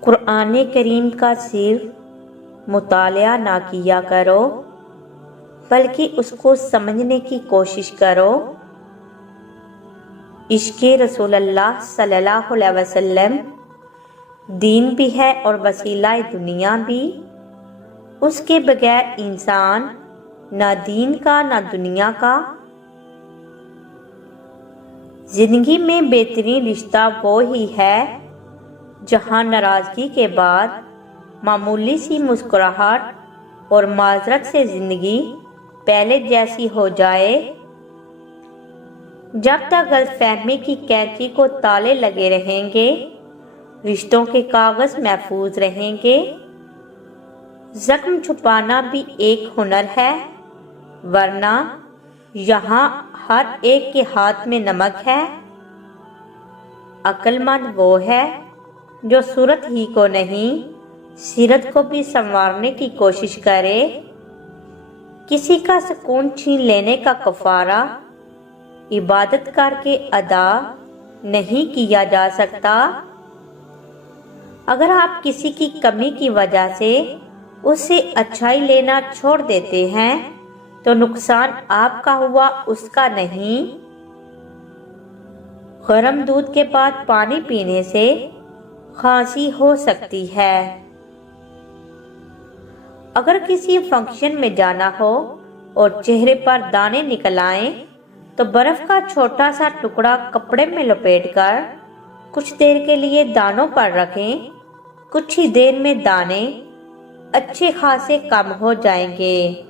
قرآن کریم کا صرف مطالعہ نہ کیا کرو بلکہ اس کو سمجھنے کی کوشش کرو۔ عشق رسول اللہ صلی اللہ علیہ وسلم دین بھی ہے اور وسیلہ دنیا بھی۔ اس کے بغیر انسان نہ دین کا نہ دنیا کا۔ زندگی میں بہترین رشتہ وہ ہی ہے جہاں ناراضگی کے بعد معمولی سی مسکراہٹ اور معذرت سے زندگی پہلے جیسی ہو جائے۔ جب تک غلط فہمی کی کینچی کو تالے لگے رہیں گے رشتوں کے کاغذ محفوظ رہیں گے۔ زخم چھپانا بھی ایک ہنر ہے، ورنہ یہاں ہر ایک کے ہاتھ میں نمک ہے۔ عقل مند وہ ہے جو صورت ہی کو نہیں سیرت کو بھی سنوارنے کی کوشش کرے۔ کسی کا سکون چھین لینے کا کفارہ عبادت کر کے ادا نہیں کیا جا سکتا۔ اگر آپ کسی کی کمی کی وجہ سے اس سے اچھائی لینا چھوڑ دیتے ہیں تو نقصان آپ کا ہوا اس کا نہیں۔ گرم دودھ کے بعد پانی پینے سے کھانسی ہو سکتی ہے۔ اگر کسی فنکشن میں جانا ہو اور چہرے پر دانے نکل آئیں تو برف کا چھوٹا سا ٹکڑا کپڑے میں لپیٹ کر کچھ دیر کے لیے دانوں پر رکھیں۔ کچھ ہی دیر میں دانے اچھے خاصے کم ہو جائیں گے۔